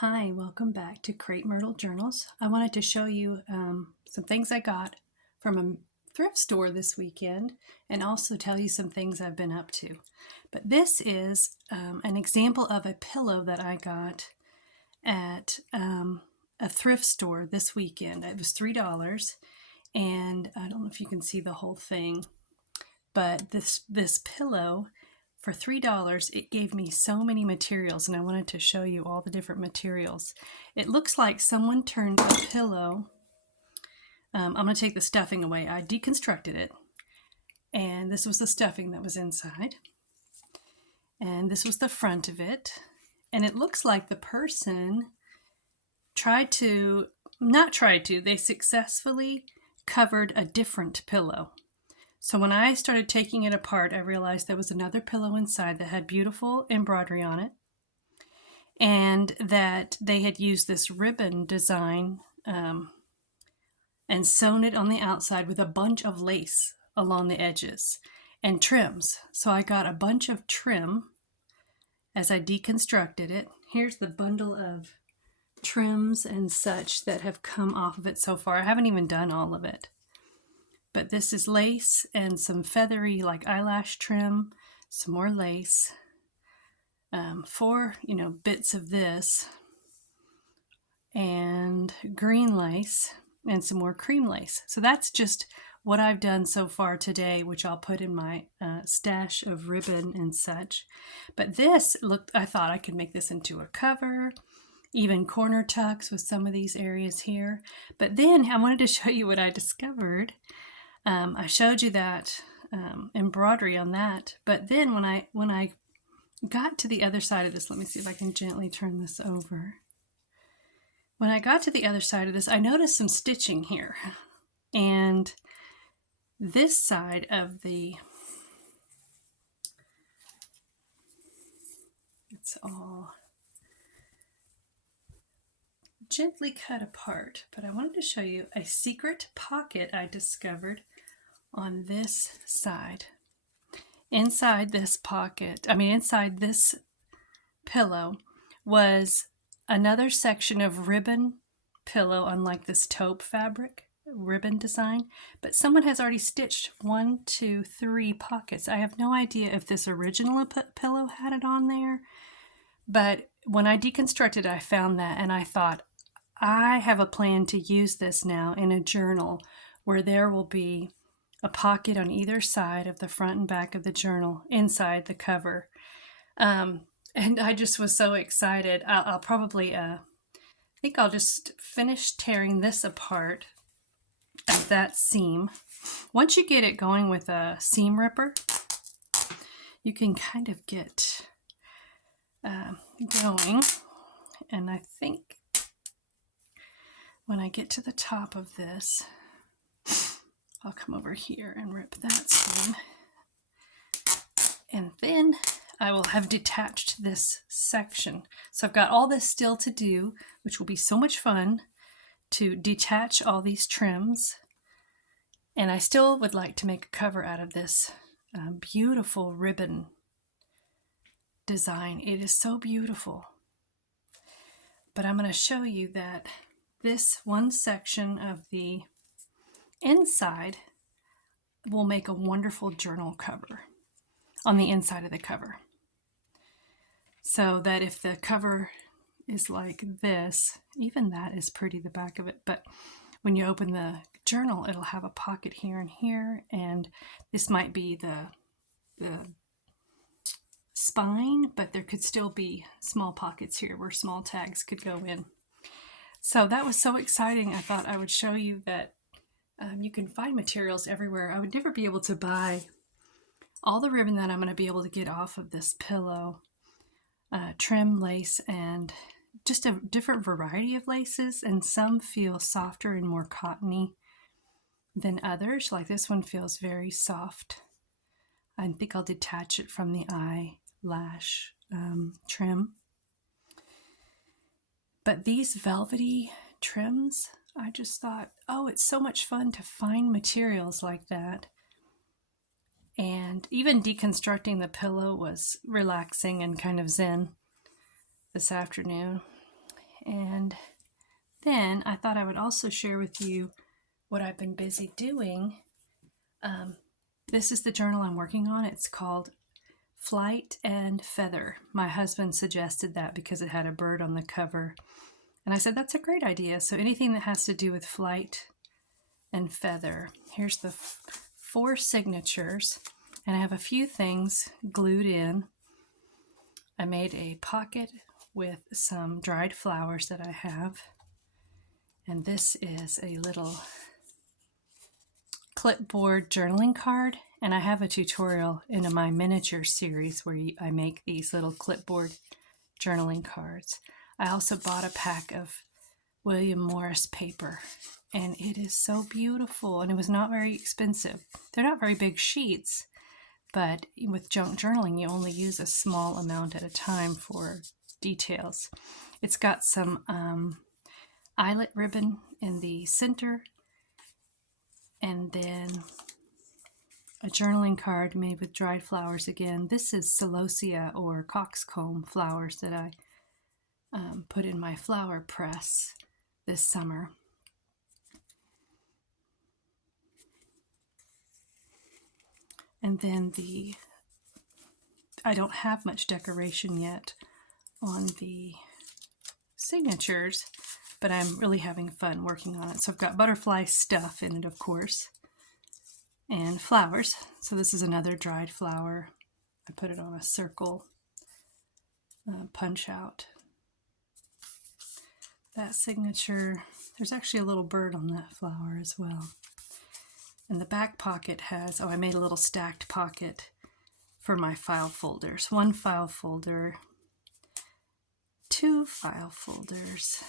Hi, welcome back to Create Myrtle Journals. I wanted to show you some things I got from a thrift store this weekend and also tell you some things I've been up to. But this is an example of a pillow that I got at a thrift store this weekend. It was $3, and I don't know if you can see the whole thing, but this pillow for $3, it gave me so many materials, and I wanted to show you all the different materials. It looks like someone turned a pillow. I'm going to take the stuffing away. I deconstructed it, and this was the stuffing that was inside, and this was the front of it, and it looks like the person they successfully covered a different pillow. So when I started taking it apart, I realized there was another pillow inside that had beautiful embroidery on it, and that they had used this ribbon design and sewn it on the outside with a bunch of lace along the edges and trims. So I got a bunch of trim as I deconstructed it. Here's the bundle of trims and such that have come off of it so far. I haven't even done all of it. But this is lace and some feathery like eyelash trim, some more lace, 4 bits of this, and green lace, and some more cream lace. So that's just what I've done so far today, which I'll put in my stash of ribbon and such. But I thought I could make this into a cover, even corner tucks with some of these areas here. But then I wanted to show you what I discovered. I showed you that embroidery on that, but then when I got to the other side of this, let me see if I can gently turn this over. When I got to the other side of this, I noticed some stitching here, and this side of it's all gently cut apart, but I wanted to show you a secret pocket I discovered on this side. Inside this pillow was another section of ribbon pillow, unlike this taupe fabric ribbon design, but someone has already stitched 1, 2, 3 pockets. I have no idea if this original pillow had it on there, but when I deconstructed, I found that, and I thought, I have a plan to use this now in a journal where there will be a pocket on either side of the front and back of the journal inside the cover. And I just was so excited. I'll probably, I think I'll just finish tearing this apart at that seam. Once you get it going with a seam ripper, you can kind of get going. And I think when I get to the top of this, I'll come over here and rip that seam. And then I will have detached this section. So I've got all this still to do, which will be so much fun to detach all these trims. And I still would like to make a cover out of this beautiful ribbon design. It is so beautiful. But I'm going to show you that this one section of the inside will make a wonderful journal cover on the inside of the cover. So that if the cover is like this, even that is pretty, the back of it, but when you open the journal, it'll have a pocket here and here, and this might be the spine, but there could still be small pockets here where small tags could go in. So that was so exciting. I thought I would show you that you can find materials everywhere. I would never be able to buy all the ribbon that I'm going to be able to get off of this pillow, trim, lace, and just a different variety of laces, and some feel softer and more cottony than others. Like this one feels very soft. I think I'll detach it from the eyelash trim. But these velvety trims, I just thought, oh, it's so much fun to find materials like that. And even deconstructing the pillow was relaxing and kind of zen this afternoon. And then I thought I would also share with you what I've been busy doing. This is the journal I'm working on. It's called Flight and Feather. My husband suggested that because it had a bird on the cover. And I said, that's a great idea. So anything that has to do with flight and feather. Here's the 4 signatures. And I have a few things glued in. I made a pocket with some dried flowers that I have. And this is a little clipboard journaling card. And I have a tutorial in my miniature series where I make these little clipboard journaling cards. I also bought a pack of William Morris paper, and it is so beautiful, and it was not very expensive. They're not very big sheets, but with junk journaling, you only use a small amount at a time for details. It's got some eyelet ribbon in the center, and then a journaling card made with dried flowers again. This is celosia or coxcomb flowers that I put in my flower press this summer. And then I don't have much decoration yet on the signatures, but I'm really having fun working on it. So I've got butterfly stuff in it, of course, and flowers. So this is another dried flower. I put it on a circle punch out. That signature, there's actually a little bird on that flower as well. And the back pocket has, I made a little stacked pocket for my file folders. 1 file folder, 2 file folders,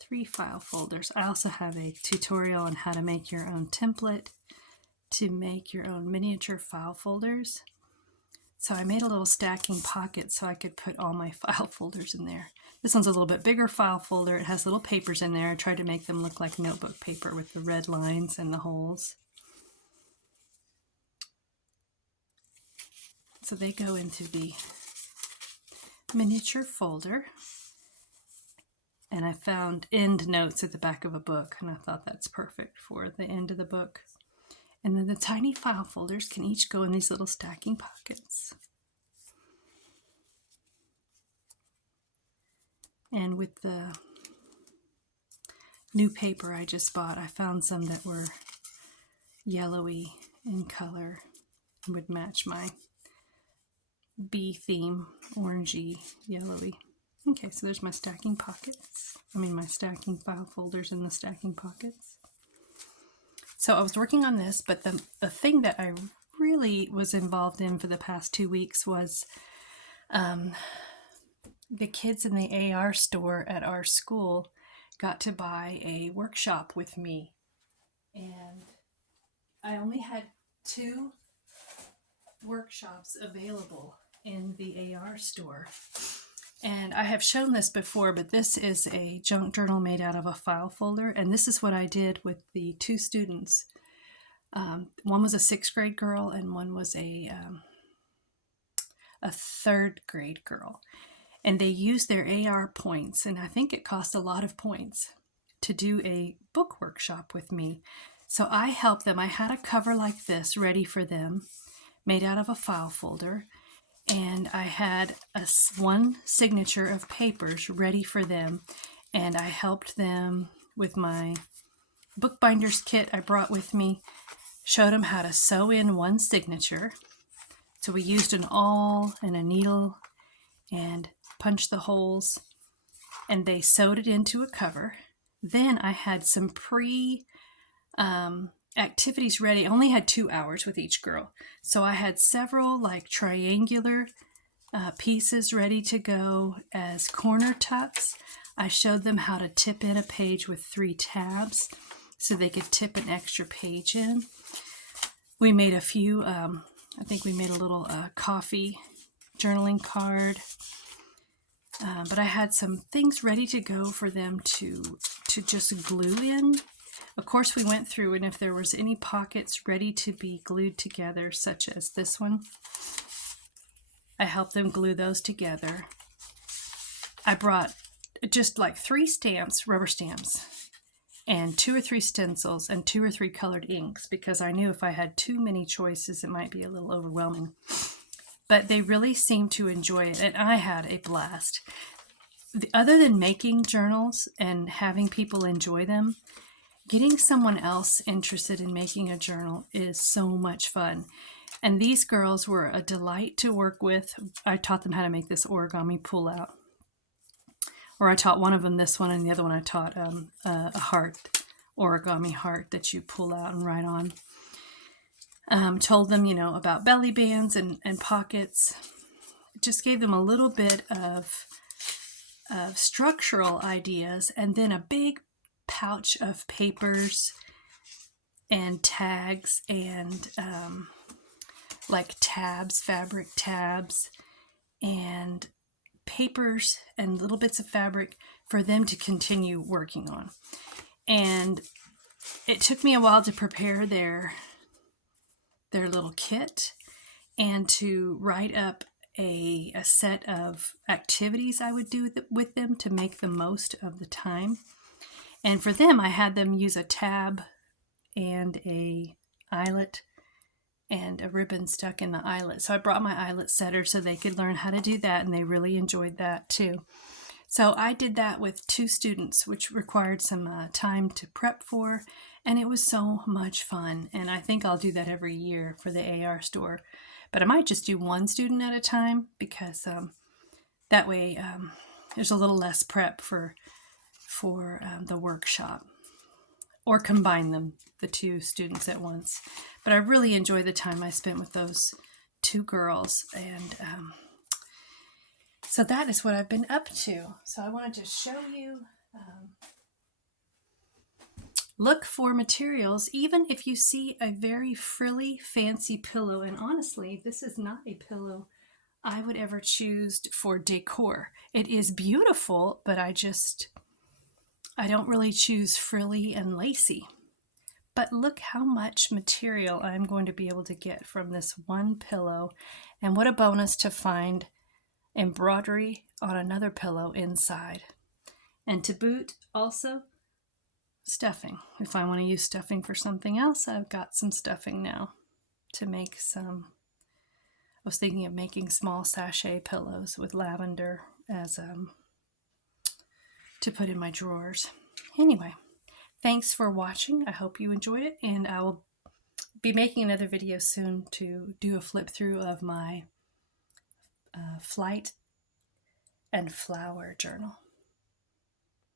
3 file folders. I also have a tutorial on how to make your own template to make your own miniature file folders. So I made a little stacking pocket so I could put all my file folders in there. This one's a little bit bigger file folder. It has little papers in there. I tried to make them look like notebook paper with the red lines and the holes. So they go into the miniature folder. And I found end notes at the back of a book, and I thought that's perfect for the end of the book. And then the tiny file folders can each go in these little stacking pockets. And with the new paper I just bought, I found some that were yellowy in color and would match my bee theme, orangey, yellowy. Okay, so there's my stacking pockets. My stacking file folders in the stacking pockets. So I was working on this, but the thing that I really was involved in for the past 2 weeks was the kids in the AR store at our school got to buy a workshop with me. And I only had 2 workshops available in the AR store. And I have shown this before, but this is a junk journal made out of a file folder. And this is what I did with the 2 students. One was a 6th grade girl and one was a 3rd grade girl. And they used their AR points, and I think it cost a lot of points to do a book workshop with me. So I helped them. I had a cover like this ready for them, made out of a file folder, and I had 1 signature of papers ready for them, and I helped them with my bookbinder's kit I brought with me, showed them how to sew in 1 signature. So we used an awl and a needle and punched the holes, and they sewed it into a cover. Then I had some activities ready. I only had 2 hours with each girl. So I had several like triangular pieces ready to go as corner tucks. I showed them how to tip in a page with 3 tabs so they could tip an extra page in. We made a few, I think we made a little coffee journaling card. But I had some things ready to go for them to just glue in. Of course, we went through, and if there was any pockets ready to be glued together, such as this one, I helped them glue those together. I brought just like 3 stamps, rubber stamps, and 2 or 3 stencils and 2 or 3 colored inks, because I knew if I had too many choices, it might be a little overwhelming. But they really seemed to enjoy it, and I had a blast. Other than making journals and having people enjoy them, getting someone else interested in making a journal is so much fun. And these girls were a delight to work with. I taught them how to make this origami pull-out. Or I taught one of them this one, and the other one I taught a heart, origami heart that you pull out and write on. Told them, about belly bands and pockets. Just gave them a little bit of structural ideas, and then a big pouch of papers and tags and like tabs, fabric tabs, and papers and little bits of fabric for them to continue working on. And it took me a while to prepare their little kit and to write up a set of activities I would do with them to make the most of the time. And for them, I had them use a tab and a eyelet and a ribbon stuck in the eyelet. So I brought my eyelet setter so they could learn how to do that, and they really enjoyed that too. So I did that with 2 students, which required some time to prep for, and it was so much fun. And I think I'll do that every year for the AR store. But I might just do 1 student at a time, because that way there's a little less prep for the workshop, or combine them, the 2 students at once. But I really enjoy the time I spent with those 2 girls, and so that is what I've been up to. So I wanted to show you, look for materials, even if you see a very frilly, fancy pillow. And honestly, this is not a pillow I would ever choose for decor. It is beautiful, but I don't really choose frilly and lacy. But look how much material I'm going to be able to get from this one pillow. And what a bonus to find embroidery on another pillow inside. And to boot, also stuffing. If I want to use stuffing for something else, I've got some stuffing now to make some. I was thinking of making small sachet pillows with lavender as to put in my drawers. Anyway, thanks for watching. I hope you enjoyed it, and I will be making another video soon to do a flip through of my flight and flower journal.